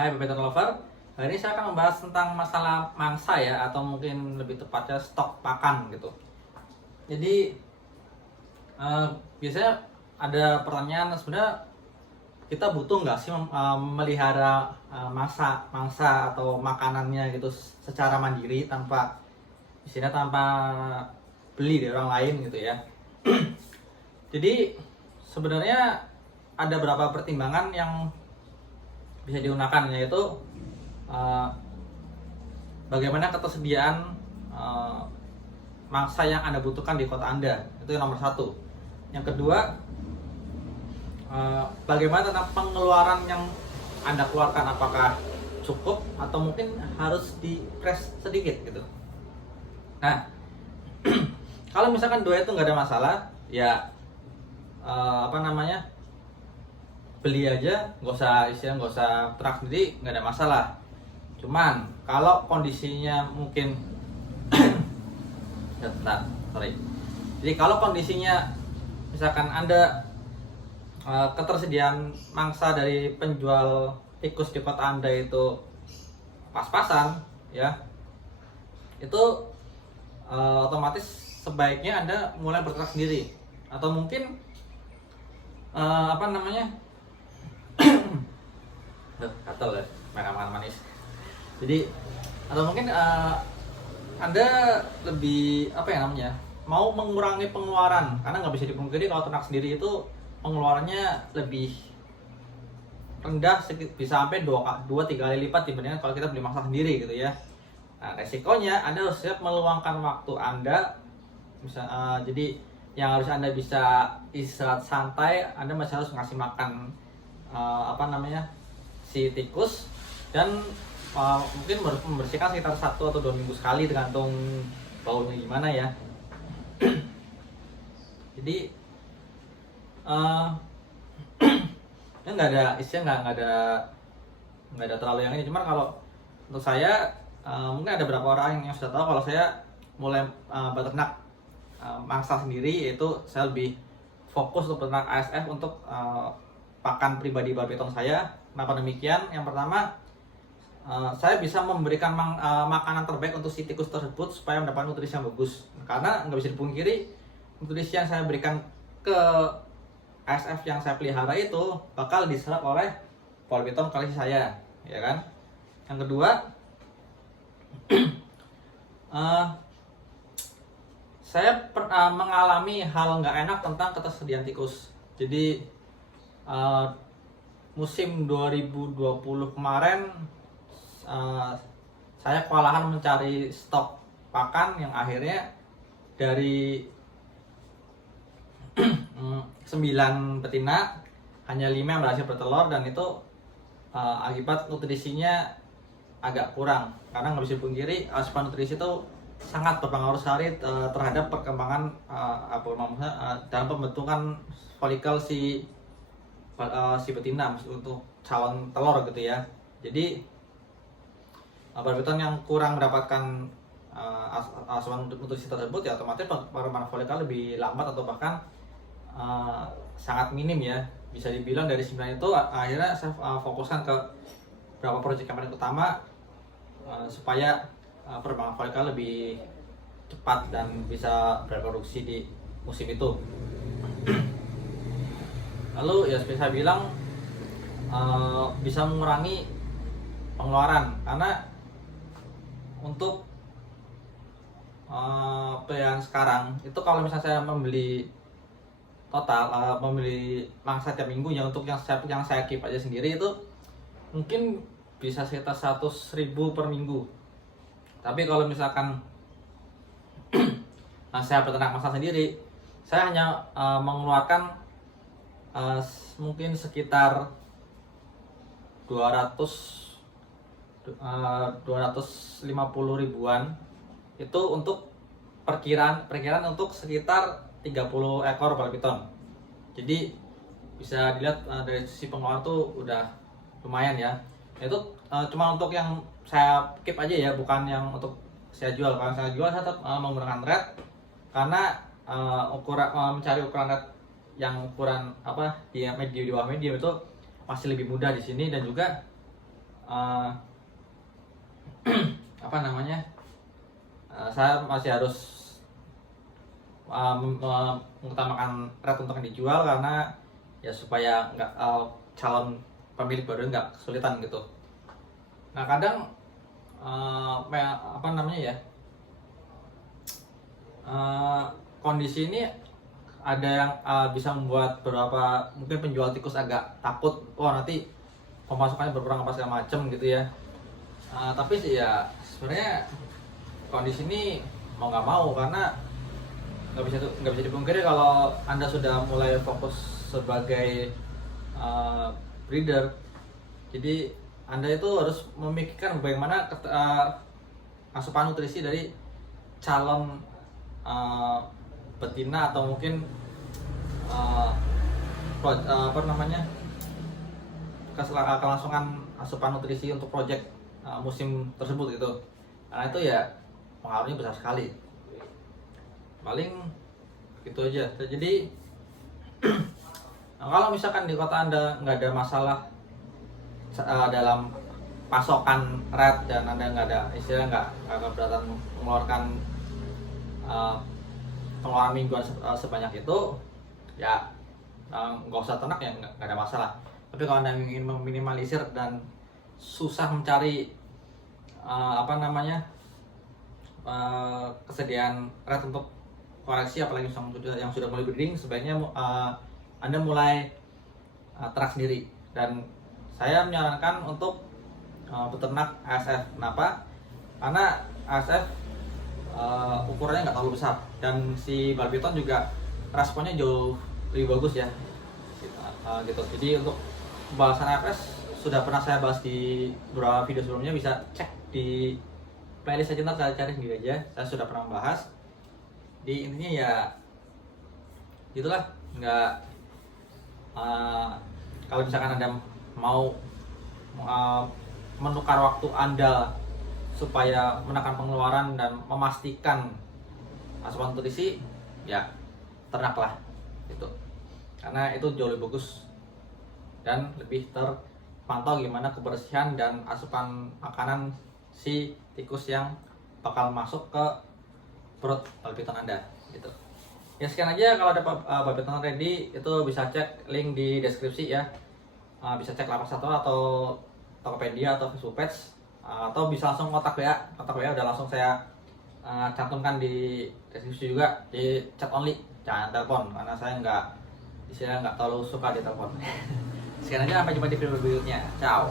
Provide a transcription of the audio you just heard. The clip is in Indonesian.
Hai Badminton Lover, hari ini saya akan membahas tentang masalah mangsa ya, atau mungkin lebih tepatnya stok pakan gitu. Jadi eh, biasanya ada pertanyaan, sebenarnya kita butuh nggak sih melihara mangsa atau makanannya gitu secara mandiri tanpa beli dari orang lain gitu ya. Jadi sebenarnya ada beberapa pertimbangan yang bisa digunakan, yaitu uh, bagaimana ketersediaan mangsa yang Anda butuhkan di kota Anda, itu yang nomor satu. Yang kedua, bagaimana tentang pengeluaran yang Anda keluarkan, apakah cukup atau mungkin harus di-press sedikit gitu. Nah, kalau misalkan dua itu nggak ada masalah ya, beli aja, nggak usah ternak sendiri, nggak ada masalah. Cuman kalau kondisinya mungkin jadi kalau kondisinya misalkan Anda ketersediaan mangsa dari penjual tikus di kota Anda itu pas-pasan ya, itu otomatis sebaiknya Anda mulai berternak sendiri, atau mungkin gatel ya, makan manis. Jadi atau mungkin Anda lebih mau mengurangi pengeluaran, karena nggak bisa dipungkiri kalau ternak sendiri itu pengeluarannya lebih rendah, bisa sampai 2-3 kali lipat dibandingkan kalau kita beli mangsa sendiri gitu ya. Nah, resikonya Anda harus siap meluangkan waktu Anda, jadi yang harus Anda bisa istirahat santai, Anda masih harus ngasih makan si tikus, dan mungkin membersihkan sekitar 1 atau 2 minggu sekali, tergantung baunya gimana ya. Jadi ya nggak ada terlalu yang ini. Cuman kalau untuk saya, mungkin ada beberapa orang yang sudah tahu kalau saya mulai beternak mangsa sendiri, yaitu saya lebih fokus untuk beternak ASF untuk pakan pribadi badminton saya. Kenapa demikian? Yang pertama, saya bisa memberikan makanan terbaik untuk si tikus tersebut supaya mendapatkan nutrisi yang bagus. Karena nggak bisa dipungkiri, nutrisi yang saya berikan ke ASF yang saya pelihara itu bakal diserap oleh badminton koleksi saya, ya kan? Yang kedua, saya pernah mengalami hal nggak enak tentang ketersediaan tikus. Jadi musim 2020 kemarin, saya kewalahan mencari stok pakan yang akhirnya dari 9 betina hanya 5 yang berhasil bertelur, dan itu akibat nutrisinya agak kurang. Karena nggak bisa dipungkiri, asupan nutrisi itu sangat berpengaruh sekali terhadap perkembangan dalam pembentukan folikel si betina untuk calon telur gitu ya. Jadi badminton yang kurang mendapatkan asupan nutrisi tersebut ya, otomatis perkembangan folikel lebih lambat atau bahkan sangat minim ya. Bisa dibilang dari 9 itu akhirnya saya fokuskan ke beberapa proyek yang paling utama, supaya perkembangan folikel lebih cepat dan bisa berproduksi di musim itu. Lalu ya seperti saya bilang, bisa mengurangi pengeluaran, karena untuk pilihan sekarang itu kalau misalnya saya membeli mangsa tiap minggunya, untuk yang saya keep aja sendiri itu mungkin bisa sekitar 100.000 per minggu. Tapi kalau misalkan saya beternak mangsa sendiri, saya hanya mengeluarkan mungkin sekitar 250 ribuan itu untuk perkiraan untuk sekitar 30 ekor badminton. Jadi bisa dilihat dari sisi pengeluaran tuh udah lumayan ya. Itu cuma untuk yang saya keep aja ya, bukan yang untuk saya jual. Kalau saya jual, saya tetap menggunakan red, karena mencari ukuran red yang ukuran di bawah medium itu masih lebih mudah di sini, dan juga eh, apa namanya, saya masih harus mengutamakan red untuk yang dijual, karena ya supaya nggak calon pemilik baru nggak kesulitan gitu. Nah kadang apa namanya ya, kondisi ini ada yang bisa membuat beberapa mungkin penjual tikus agak takut, wah nanti pemasukannya berkurang apa segala macem gitu ya. Tapi sih ya sebenarnya kondisi ini mau nggak mau, karena nggak bisa dipungkiri kalau Anda sudah mulai fokus sebagai breeder, jadi Anda itu harus memikirkan bagaimana asupan nutrisi dari calon betina, atau mungkin apa namanya, kelangsungan asupan nutrisi untuk project musim tersebut gitu. Karena itu ya pengaruhnya besar sekali. Paling gitu aja. Jadi kalau misalkan di kota Anda nggak ada masalah dalam pasokan red, dan Anda nggak ada istilah nggak keberatan mengeluarkan pengeluaran mingguan sebanyak itu, ya nggak usah ternak, ya nggak ada masalah. Tapi kalau Anda ingin meminimalisir dan susah mencari apa namanya, kesediaan red untuk koleksi, apalagi yang sudah mulai breeding, sebaiknya Anda mulai ternak sendiri. Dan saya menyarankan untuk peternak ASF. Kenapa? Karena ASF ukurannya nggak terlalu besar, dan si Barbiton juga responnya jauh lebih bagus ya gitu. Jadi untuk pembahasan AFS sudah pernah saya bahas di beberapa video sebelumnya, bisa cek di playlist aja, ntar cari sendiri aja, saya sudah pernah bahas. Di intinya ya gitulah, nggak kalau misalkan Anda mau menukar waktu Anda supaya menekan pengeluaran dan memastikan asupan nutrisi, ya ternaklah gitu, karena itu jauh lebih bagus dan lebih terpantau gimana kebersihan dan asupan makanan si tikus yang bakal masuk ke perut Barbiton Anda gitu. Ya sekian aja. Kalau ada Barbiton ready itu bisa cek link di deskripsi ya. Bisa cek Lapak Satwa atau Tokopedia atau Facebook Page, atau bisa langsung kontak WA. Kontak WA udah langsung saya cantumkan di deskripsi juga, di chat only, jangan telepon, karena saya nggak terlalu suka di telepon. Sekian aja, sampai jumpa di video berikutnya. Ciao.